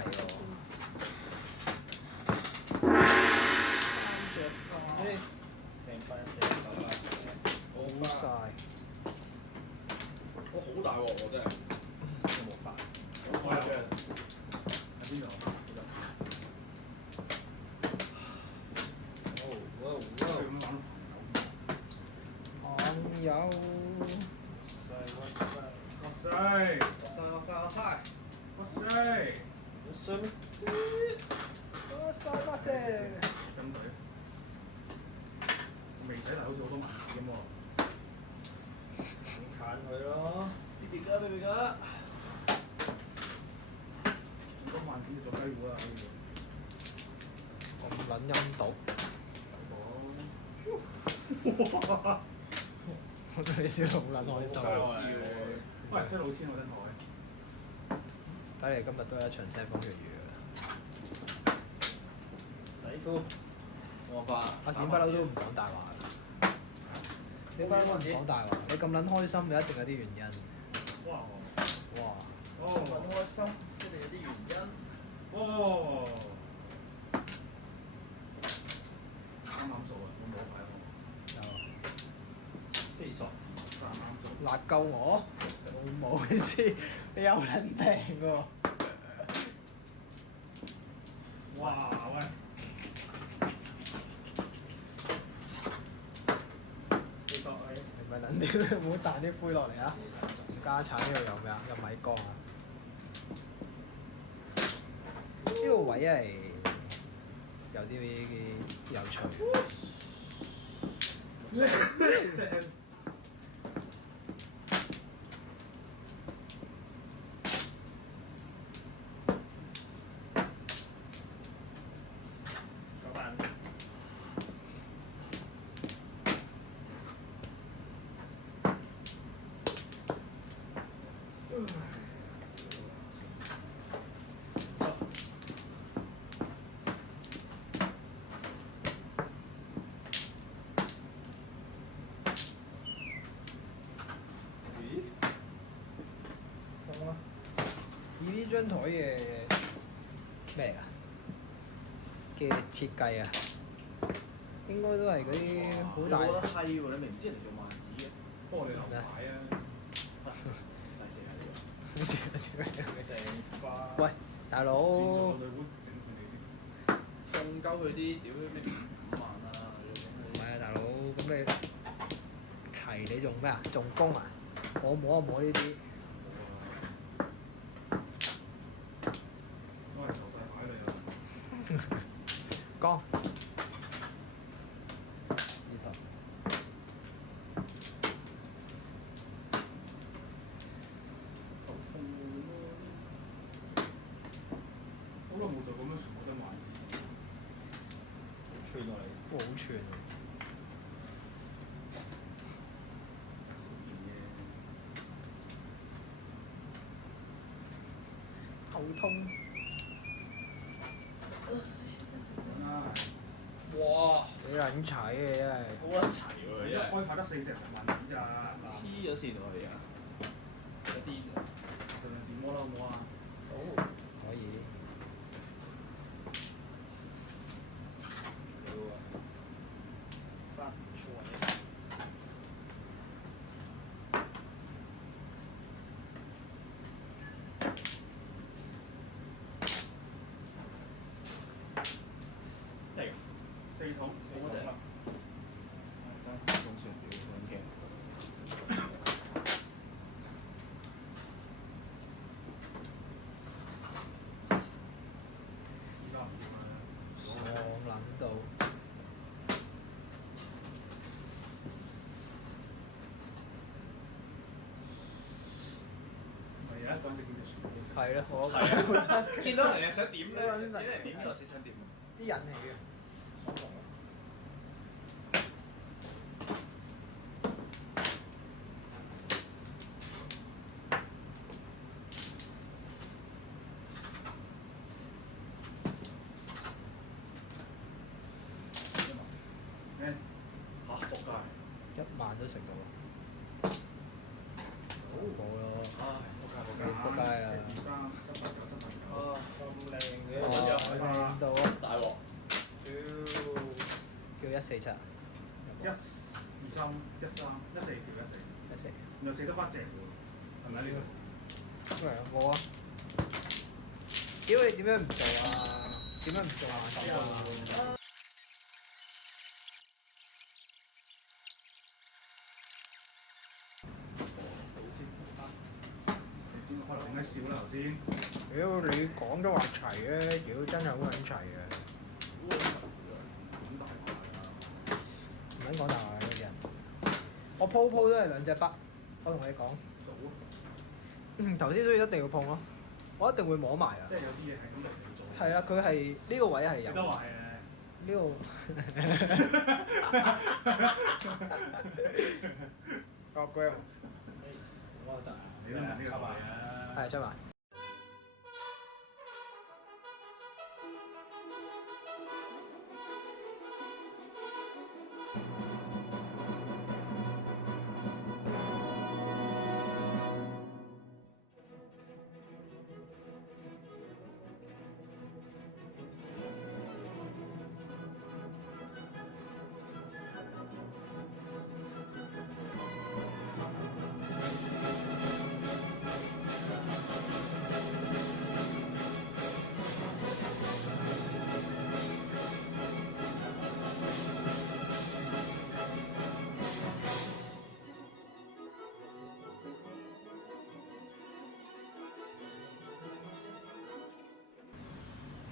嚟喎。正分正手啦，好晒。我好大喎，我真係。有冇發？我有嘅。喺邊度？哇！網友。塞！哇塞！咩？哇塞哇塞！跟隊。明仔但好似好多文字咁喎。近佢咯 ，BB 哥。咁多萬字做雞糊啊！呢咁撚陰毒，個。哇！我對你笑得好撚開心。喂，吹老千我真台。睇嚟今日都係一場腥風血雨底褲，我發。阿閃不嬲都唔講大話㗎。你不嬲都唔講大話，你咁撚開心，就一定有啲原因。哇！哇！哦！開心，一定有啲原因。哦！啱啱數啊！我冇牌喎。有40，啱啱數。辣鳩我，老母你知你有撚病喎！哇！喂！40係。你咪撚啲，唔好彈啲灰落嚟啊！家產呢度有咩啊？有米缸啊！呢個位係有啲有趣。9番。咦？懂啦。以呢張台嘅咩嚟㗎？嘅設計啊，應該都係嗰啲好大。我覺得係喎，你明知人哋用萬字嘅，不過你留牌啊！第4係呢個。好似正花。喂，大佬，戰術隊伍整斷你先。送鳩佢啲屌咩5萬啊！唔係啊，大佬，咁你齊你仲咩啊？仲攻啊？我摸一摸呢啲。我係投晒牌你啦。光。呢頭。好耐冇做咁樣全部都萬字。好串喎你。哇！好串啊！少見嘅。頭痛。啊！哇！幾撚齊嘅真係。好撚齊喎，一真係。開牌得4隻萬字咋？黐咗線喎你啊！有啲盡量自摸啦，好唔好啊？好。可以。有啊。發財。嚟㗎。4筒啦。真仲算屌咁勁。而家唔掂啊！傻撚到。唔係啊，嗰陣時見條船嘅。係咯，我見到人哋想點咧？見到人點呢個死想點？啲引起嘅。咩？嚇！仆街。 1萬都食到啦。冇咯。唉，仆街仆街。仆街啦1、2、3、7、8、9、7、8、9。啊，咁47，一、二、三、一三、一四條一四， 14，原來四得翻隻喎，係咪呢個？咁樣冇啊！屌你點樣唔做啊？點樣唔做下手啊？先開頭點解笑啦頭先？屌你講都話齊啊！屌真係好撚齊啊！咁大牌啊！唔撚講大話嘅人，我鋪都係兩隻筆，我同你講。頭先所以一定要碰咯，我一定會摸埋啊！即係有啲嘢係咁嚟做。係啊，佢係呢個位係有。你都話呢個個 gram 我就你都問呢個位啊？係出埋。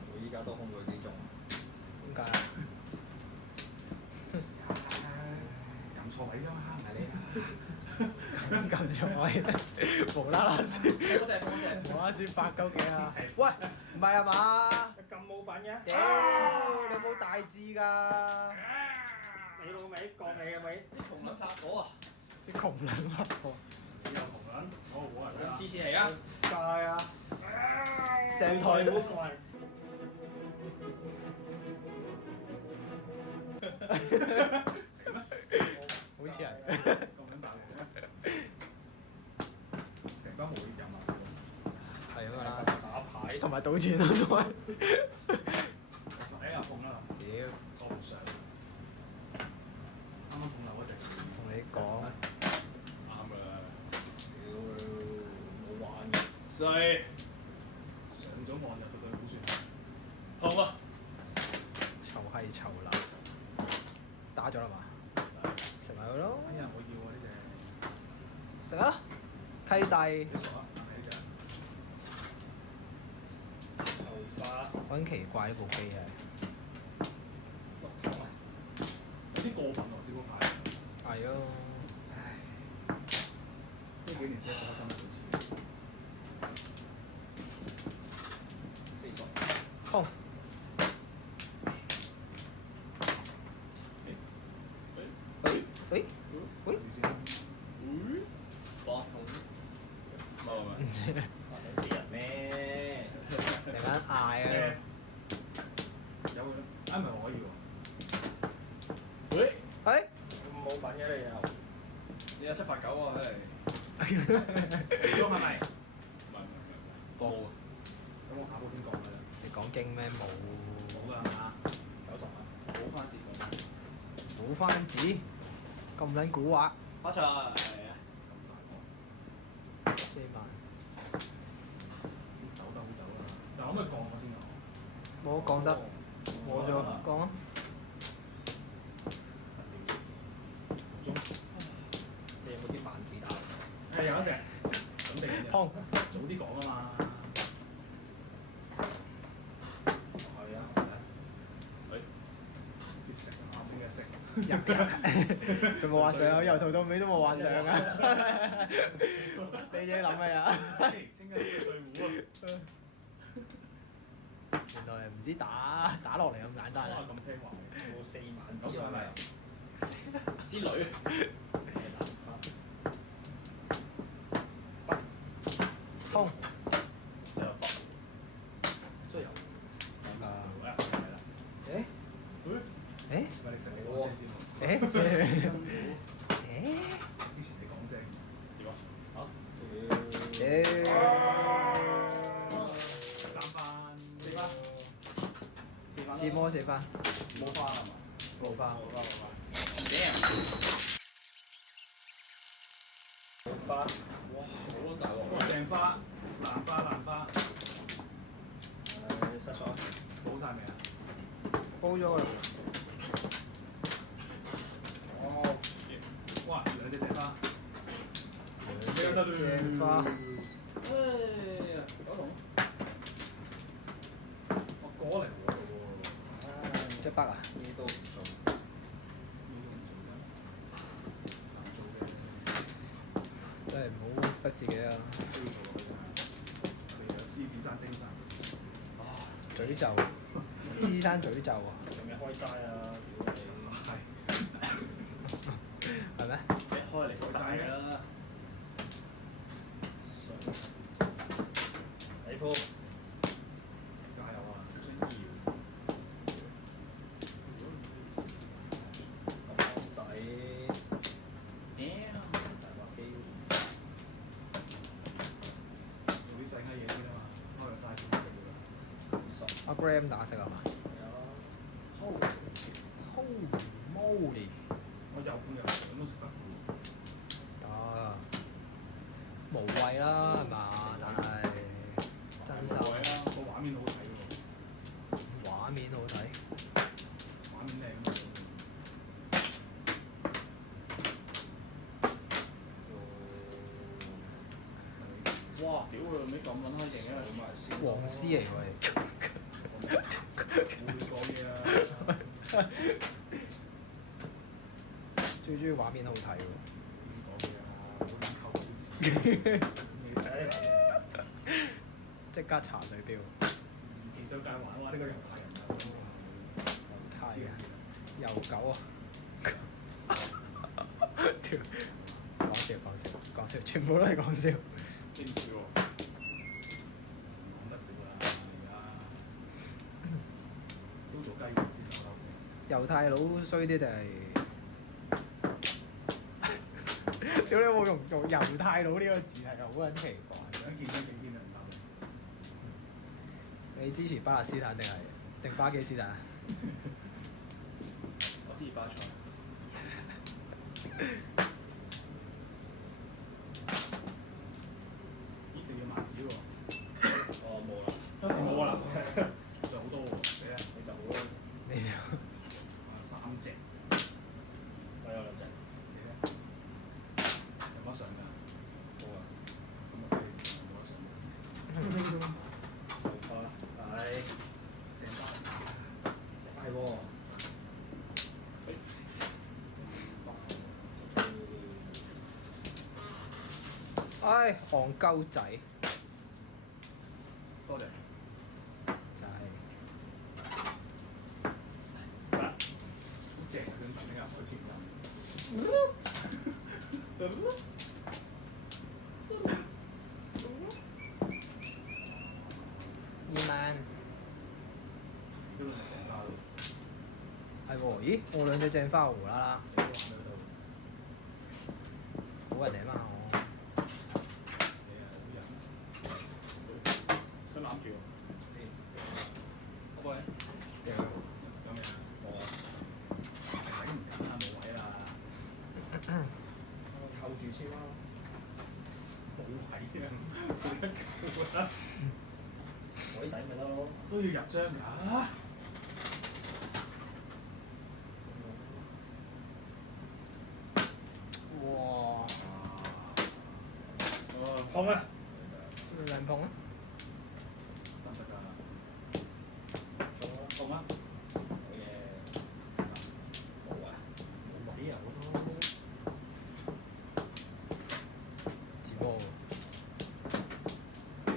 我依家都空虛之中。點解啊？撳錯位啫嘛，唔係你。撳錯位，無啦啦先，多謝多謝。無啦啦先8鳩幾啊？喂，唔係啊嘛？咁冇品嘅？屌，你冇大字㗎！你老味講你係咪啲窮撚發火啊？啲窮撚乜喎？你又同撚，我冇人咁黐線嚟啊！街啊！成台都過嚟。好似係。咁撚大鑊咩？成班冇嘢飲啊！係咁㗎啦，打牌同埋賭錢咯，都係。我就喺入碰啦，屌，坐唔上。啱啱碰漏嗰隻。同你講，啱啦，屌冇玩嘅。衰，上咗岸入到對好算。好啊，臭閪臭撚，打咗啦嘛？食埋佢咯，哎呀，我要啊呢隻。食啊！契弟，你傻啊？係呢隻。頭花好撚奇怪呢部機係。落堂啊！有啲過分喎，小嗰排。係咯，唉，呢幾年先發生好似。 40。碰，喂，你先。八筒，冇啊，話兩次人咩？突然間嗌啊！有嘅啦，啊唔係我可以喎。喂，誒，咁冇品嘅你又。你有789喎，真係，嚟咗係咪？唔係，冇啊，咁我下鋪先講㗎啦。你講經咩？冇冇㗎係嘛？九筒啊！冇翻字講，冇番子，咁撚古惑，發財，係啊，咁大個， 4萬，走得好走啦。但可唔可以降我先啊？冇講得，冇咗講啊！中。你有冇啲慢字打？係有一隻，肯定嘅。碰，早啲講啊嘛。係啊。喂，要食啊！先嘅食。佢冇話上，由頭到尾都冇話上啊！你自己諗嘅呀？清緊啲隊伍啊！原來唔知打落嚟咁簡單哇！啊！咁聽話嘅。冇4萬走上嚟。之類。碰，之後八，出油。啊係啦，係啦。誒？誒咪你食你講聲先喎。誒辛苦。誒食之前你講聲。點啊？嚇！三番。 4番。4番。自摸4番，冇花係嘛？冇花，冇花冇花。 Damn！冇花。哇，好大鑊！哇！正花，爛花，失爽。冇晒未啊？煲咗啦。哦，哇！兩隻正花，正花，哎呀，九筒。我過嚟喎，一百啊！呢都唔做。呢個唔做得，難做嘅，真係唔好逼自己啊！都要做落去㗎。佢有獅子山精神。詛咒，獅子山詛咒啊！仲未開齋啊！屌你！係。係咩？一開嚟開齋啦。底褲。加油啊！想搖。港仔。Damn！大話機。做啲細嘅嘢先啊嘛，開個齋先得㗎啦。阿 Gram 打食係嘛？Holy moly！我有半日兩都食得㗎打無謂啦係嘛？但係真心喎。係啊，個畫面好睇喎，畫面好睇。畫面靚喎。哇！屌佢老尾咁撚開勁嘅，買先。黃絲嚟喎你。會講嘢啊！最中意畫面好睇喎。點講嘢啊？好撚扣好字。你食晒。即刻查水表。以前周街玩哇！呢個猶太人啊，太黐啊！線又狗啊！屌，講笑，全部都係講笑。堅住喎，講得少啦，而家都做雞肉先打得猶太佬衰啲定係？屌你有冇用猶太佬呢個字係好撚奇怪。想見都見天啊！唔你支持巴勒斯坦定巴基斯坦啊？我支持巴塞。咦？你要麻子喎？哦，冇啦。冇啦，仲有好多喎，你啊，你就好啦。你就三隻，我有兩隻。你咧？有冇得上㗎？冇啊。咁我睇你先，有冇得上？手花。係。正花。係喎。唉，戇鳩仔多謝。就係好正啊！佢突然間開天2萬，都係正花咯。係喎？咦，我兩隻正花無啦啦，你都玩得到。好人嚟嘛我。你係好人。想攬住喎。先。好唔好咧？屌，有未啊？冇啊。頂唔緊啦，冇位啦。扣住先啦。冇位啊！冇得救啦！海底咪得咯。都要入張㗎。哇！碰啊！兩碰啊！得唔得㗎？中啦。痛啊！好嘢。冇啊。冇位啊！我都。自摸喎。屌。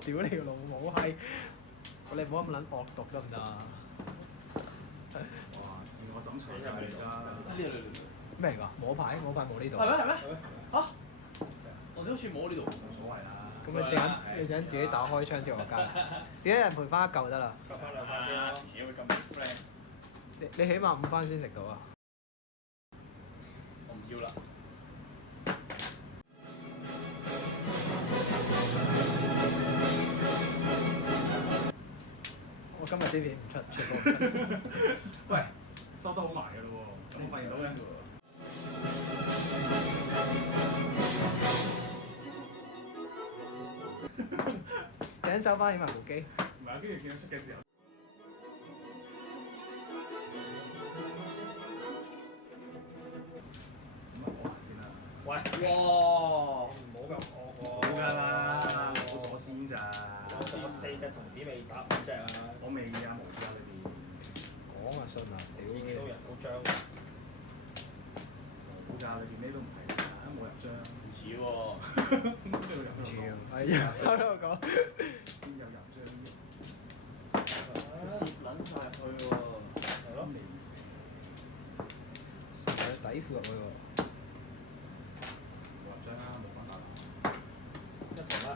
屌你個老母閪！你唔好咁撚惡毒得唔得啊？哇！自我審查入嚟啦。咩嚟㗎？摸牌冇呢度。係咩？嚇！我哋好似冇呢度。冇所謂啦。咁你陣自己打開槍跳落街，點解人賠翻一嚿得啦？收翻兩塊先咯。嘢會咁 friend，你起碼5番先食到啊！我唔要啦。我今日啲片唔出，全部唔出。喂，收得好埋㗎咯喎，你發現到嘅？陣收翻起埋部機。唔係啊，跟住見到出嘅時候。咁啊，講埋先啦。喂，哇！唔好咁惡喎。冇㗎啦，攞咗先咋。我4隻童子未打5隻啊！我未啊，冇㗎裏邊。講啊信啊，屌自己都人好張。冇㗎，裏邊咩都唔係㗎，冇人張。唔似喎，邊度有超張？係啊，喺度講。邊有人張？攝撚晒入去喎。係咯。未死。上咗底褲入去喎。冇人張啦，冇辦法啦。一同啦。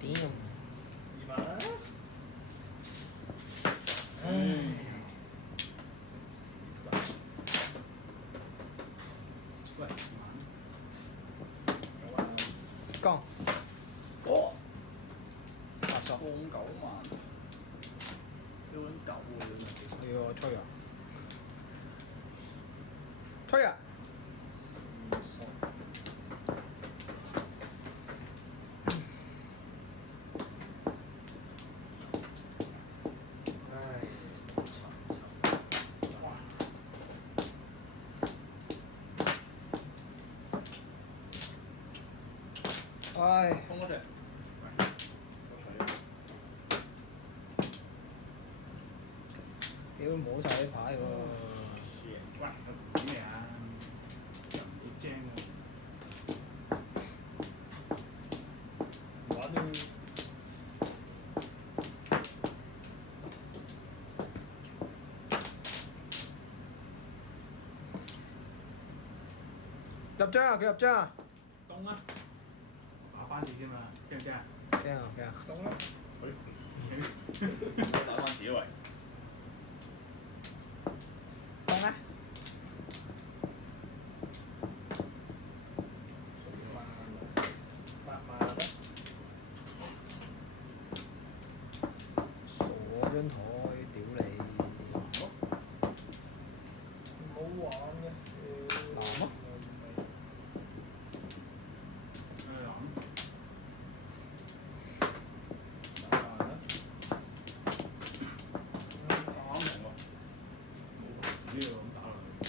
點？二萬啦。唉。食屎仔。喂，有啊。江。哦，垃圾。放9萬，要揾9喎，你要我吹啊？吹啊！唉，唉，放嗰隻。屌冇晒啲牌喎！喂，我點咩啊？人哋精喎。玩都入張啊！佢入張啊！凍啊！打翻字啫嘛，驚唔驚啊？驚啊驚啊！凍啦。我打翻自己位。凍咩？8萬啦。傻張台，屌你！唔好玩嘅。藍啊！咩諗？ 3萬啦。打明喎，冇呢度咁打落去。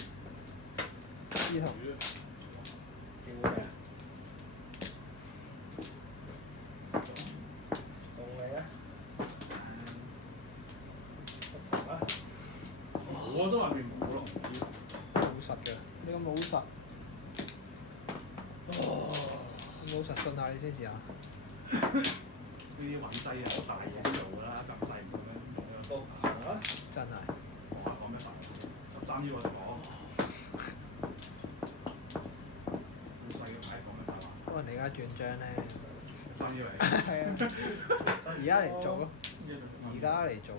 呢頭叫嘅。凍你啊！一同啦。我都話面冇咯，老實嘅，你咁老實，咁老實信下你先試下。呢啲揾低啊，好大嘢先做㗎啦，咁細咁樣6同啦。真係。我話講咩大13腰我就講，好細嘅牌講咩大話可能你而家轉張咧， 13腰嚟。係啊，而家嚟做咯，而家嚟做。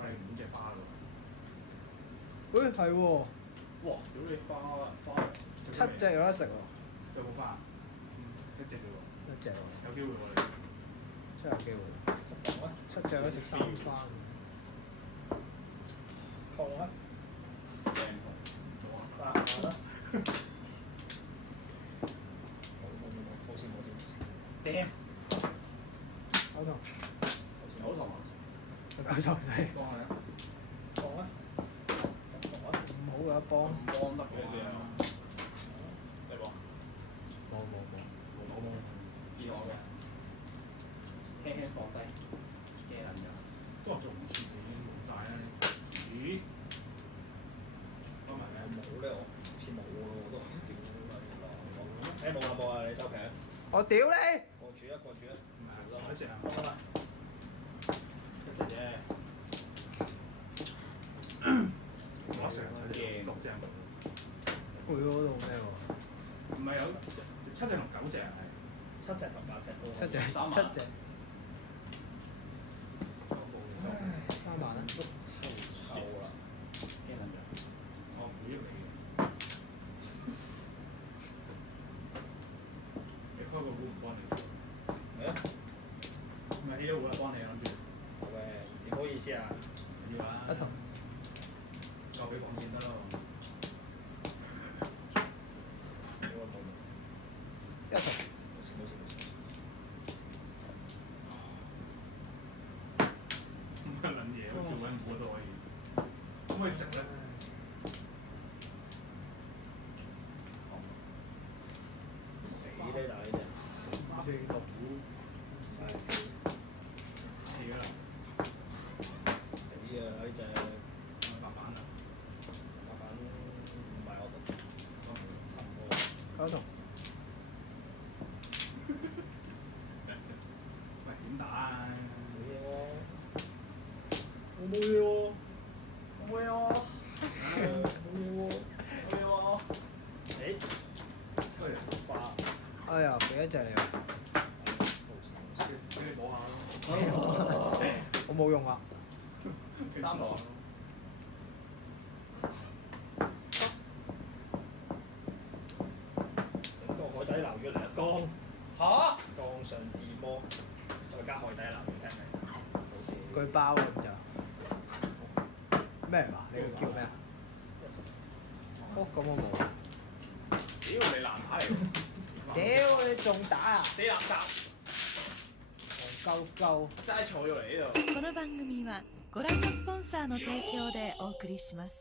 係5隻花誒㗎喎。係喎，哇！屌你花7隻有得食喎，有冇花？一隻啫喎，一隻喎，有機會我哋。真係有機會。7同啦。 7隻有得食3番。痛啦。正8萬啦。冇事。Damn！好痛， 90萬， 90歲，幫下你啊！痛啦。同啦。唔好嘅一幫。唔幫得嘅你啊！你幫冇，見我嘅，輕輕放低，驚人㗎。誒冇啦冇啦，你收皮啊！我屌你！過住啊過住啊！唔係攞一隻啊！得啦，一隻啫。攞成隻六隻冇。會嗰度咩喎？唔係有7隻同9隻係。 7隻同8隻都七隻3萬七隻9部。 3萬啦。抽啦，驚撚咗。我唔會嚟嘅。你開個股唔幫你。咩啊？唔係起咗股啦，幫你諗住。喂，點好意思啊？唔要啦。一筒交俾講先得咯。冇冇一筒冇事。乜撚嘢？我叫緊股都可以。可唔可以食咧？死咧打呢隻，即係落股死啦！死啊呢隻，白板啊！慢慢唔係我得，差唔多。九筒喂，點打啊？冇嘢喎，我冇嘢喎，冇嘢喎，冇嘢喎。冇嘢喎。誒，喂，花，哎呀，俾一隻你喎！冇事。俾你摸下咯。我冇用啊！ 3個。整個海底撈月嚟一缸，嚇？缸上自摸，再加海底撈月聽未？冇事。巨包啊咁就咩嚟㗎？你個叫咩啊？哦，咁我冇。屌你爛牌嚟喎！屌你仲打啊！死垃圾！戇鳩鳩。齋坐咗嚟呢度。この番組はご覧のスポンサーの提供でお送りします。